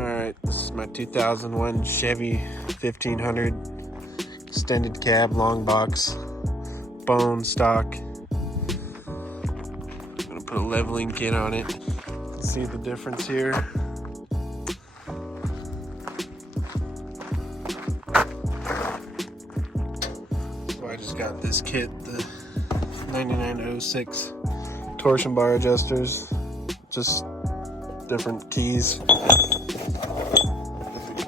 Alright, this is my 2001 Chevy 1500 extended cab long box bone stock. I'm gonna put a leveling kit on it. See the difference here. So I just got this kit, the 9906 torsion bar adjusters, just different keys.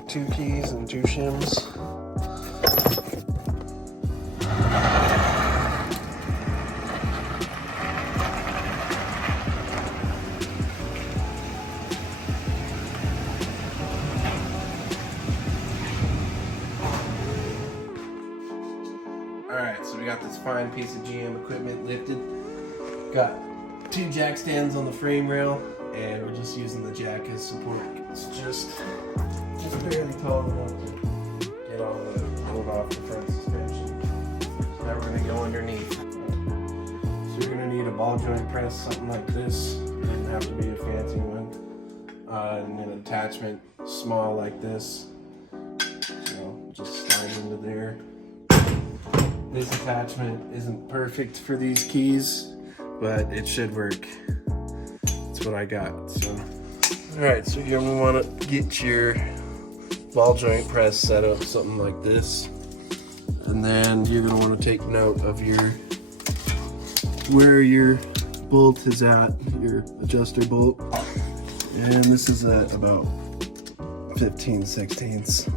2 keys and 2 shims. Alright, so we got this fine piece of GM equipment lifted. Got 2 jack stands on the frame rail, and we're just using the jack as support. It's just barely tall enough to get all the load off the front suspension. So now we're going to go underneath. So you're going to need a ball joint press, something like this. It doesn't have to be a fancy one. And an attachment small like this. Just slide into there. This attachment isn't perfect for these keys, but it should work. That's what I got. So, all right, so you're gonna want to get your ball joint press set up something like this, and then you're gonna want to take note of where your bolt is at, your adjuster bolt, and this is at about 15/16.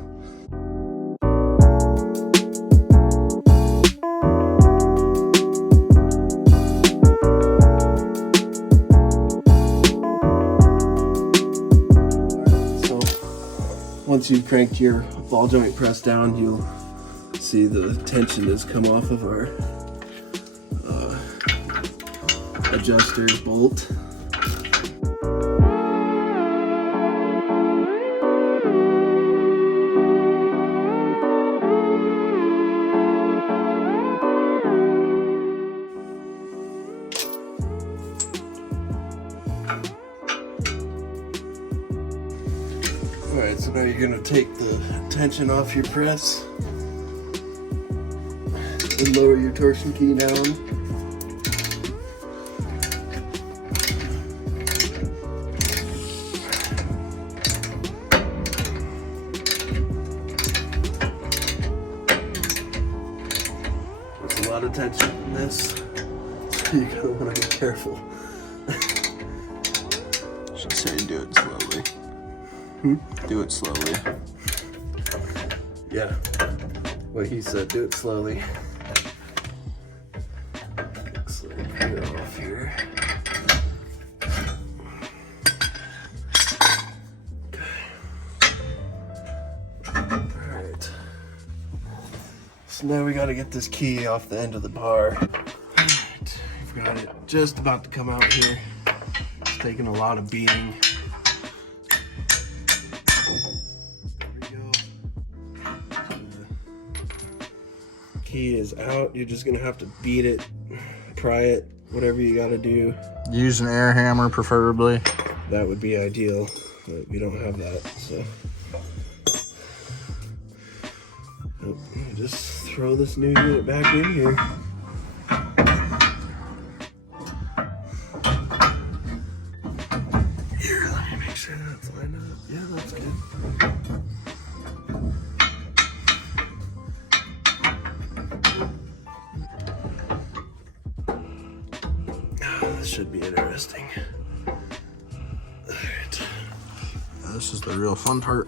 Once you've cranked your ball joint press down, you'll see the tension has come off of our adjuster bolt. Alright, so now you're going to take the tension off your press and lower your torsion key down. There's a lot of tension in this, so you're going to want to be careful. Should say do it slowly. Do it slowly. Yeah, what he said, do it slowly. So put it off here. Alright. So now we gotta get this key off the end of the bar. Alright, we've got it just about to come out here. It's taking a lot of beating. Key is out. You're just gonna have to beat it, pry it, whatever you gotta do. Use an air hammer preferably. That would be ideal, but we don't have that, so just throw this new unit back in here. Here, let me make sure that's lined up. Yeah, that's good. This should be interesting. Alright. This is the real fun part.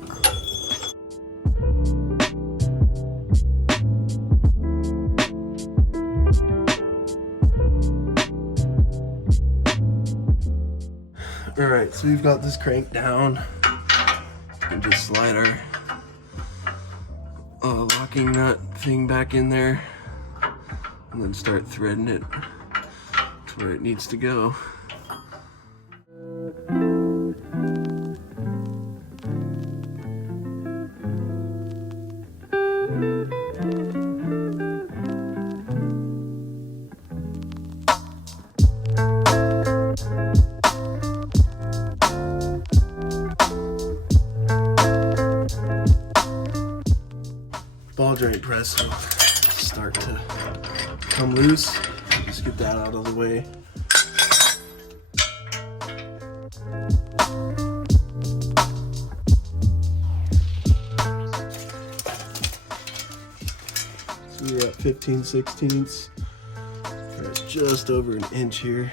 Alright, so we've got this crank down. And just slide our locking nut thing back in there. And then start threading it to where it needs to go. joint press will start to come loose. Just get that out of the way. So we're at 15/16. We're at just over an inch here.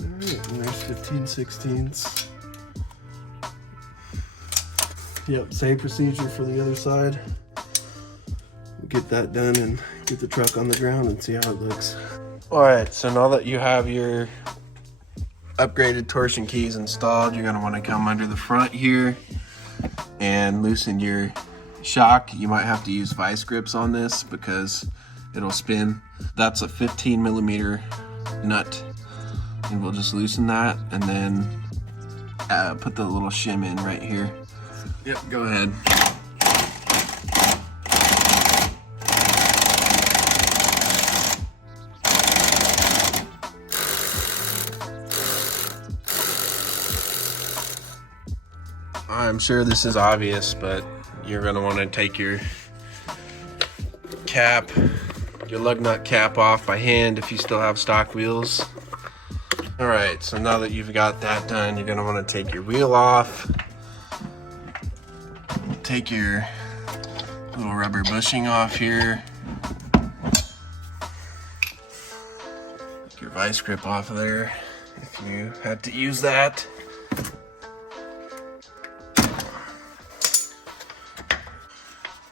Alright, and there's 15/16. Yep, same procedure for the other side. We'll get that done and get the truck on the ground and see how it looks. Alright, so now that you have your upgraded torsion keys installed, you're going to want to come under the front here and loosen your shock. You might have to use vice grips on this because it'll spin. That's a 15mm nut, and we'll just loosen that and then put the little shim in right here. Yep, go ahead. I'm sure this is obvious, but you're going to want to take your cap, your lug nut cap off by hand if you still have stock wheels. Alright, so now that you've got that done, you're going to want to take your wheel off. Take your little rubber bushing off here. Take your vice grip off of there if you had to use that.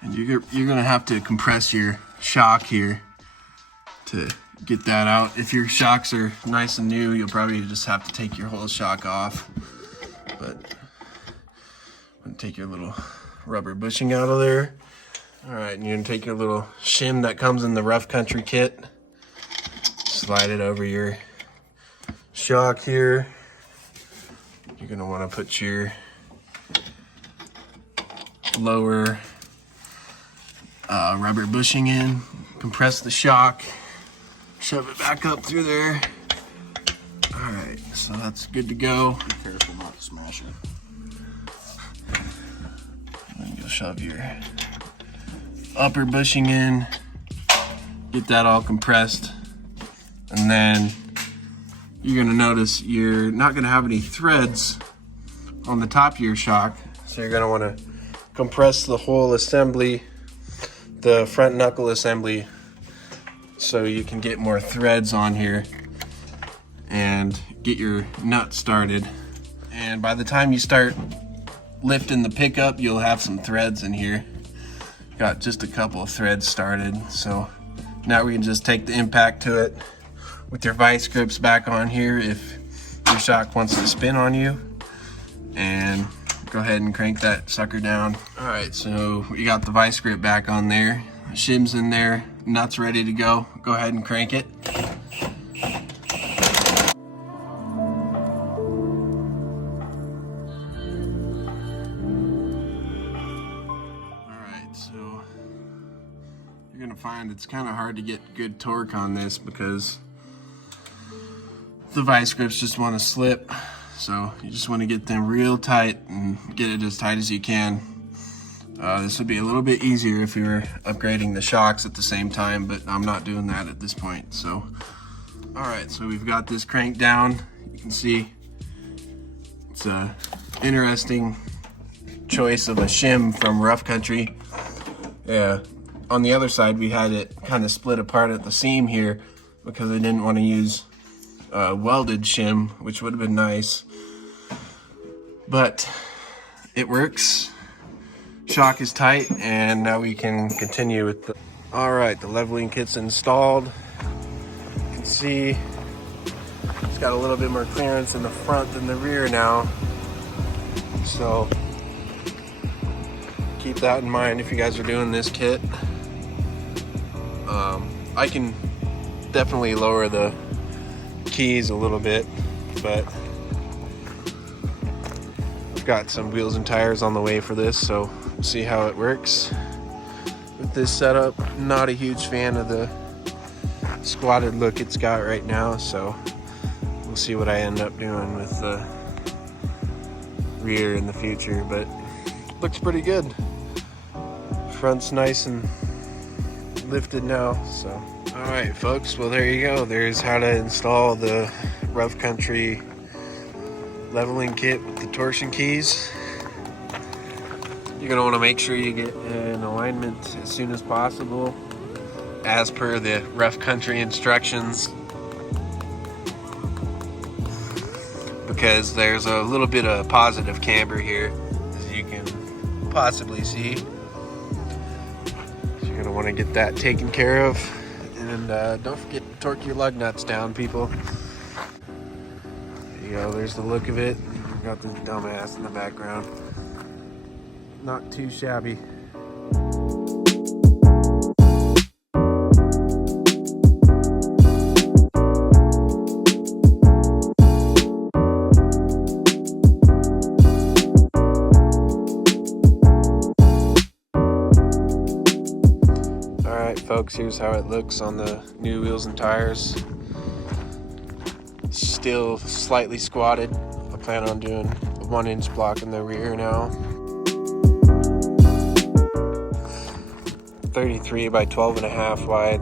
And you're gonna have to compress your shock here to get that out. If your shocks are nice and new, you'll probably just have to take your whole shock off. But I'm gonna take your little rubber bushing out of there. All right, and you're gonna take your little shim that comes in the Rough Country kit, slide it over your shock here. You're gonna wanna put your lower rubber bushing in, compress the shock, shove it back up through there. All right, so that's good to go. Be careful not to smash it. And you'll shove your upper bushing in, get that all compressed, and then you're gonna notice you're not gonna have any threads on the top of your shock, so you're gonna wanna compress the whole assembly, the front knuckle assembly, so you can get more threads on here and get your nut started. And by the time you start lifting the pickup, you'll have some threads in here. Got just a couple of threads started, so now we can just take the impact to it with your vice grips back on here if your shock wants to spin on you, and go ahead and crank that sucker down. All right, so we got the vice grip back on there, shim's in there, nuts ready to go. Go ahead and crank it. All right, so you're gonna find it's kind of hard to get good torque on this because the vice grips just want to slip. So you just want to get them real tight and get it as tight as you can. This would be a little bit easier if we were upgrading the shocks at the same time, but I'm not doing that at this point. So, all right, so we've got this cranked down. You can see it's a interesting choice of a shim from Rough Country. Yeah, on the other side, we had it kind of split apart at the seam here because I didn't want to use welded shim, which would have been nice, but it works. Shock is tight, and now we can continue with the... All right, the leveling kit's installed. You can see it's got a little bit more clearance in the front than the rear now, so keep that in mind if you guys are doing this kit. I can definitely lower the keys a little bit, but I've got some wheels and tires on the way for this, so we'll see how it works with this setup. Not a huge fan of the squatted look it's got right now, so we'll see what I end up doing with the rear in the future, but looks pretty good. Front's nice and lifted now, so. All right, folks, well, there you go. There's how to install the rough country leveling kit with the torsion keys. You're gonna wanna make sure you get an alignment as soon as possible, as per the rough country instructions, because there's a little bit of positive camber here, as you can possibly see. So you're gonna wanna get that taken care of. And don't forget to torque your lug nuts down, people. There you go, there's the look of it. Got this dumbass in the background. Not too shabby. Alright folks, here's how it looks on the new wheels and tires. Still slightly squatted. I plan on doing a 1-inch block in the rear now. 33 by 12.5 wide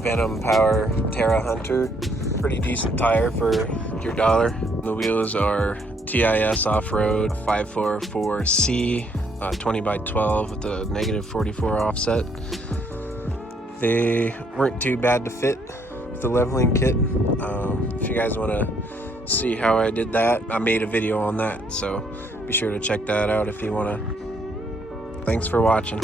Venom Power Terra Hunter. Pretty decent tire for your dollar. The wheels are TIS Off-Road 544C, 20 by 12 with a -44 offset. They weren't too bad to fit with the leveling kit. If you guys want to see how I did that, I made a video on that, so be sure to check that out if you want to. Thanks for watching.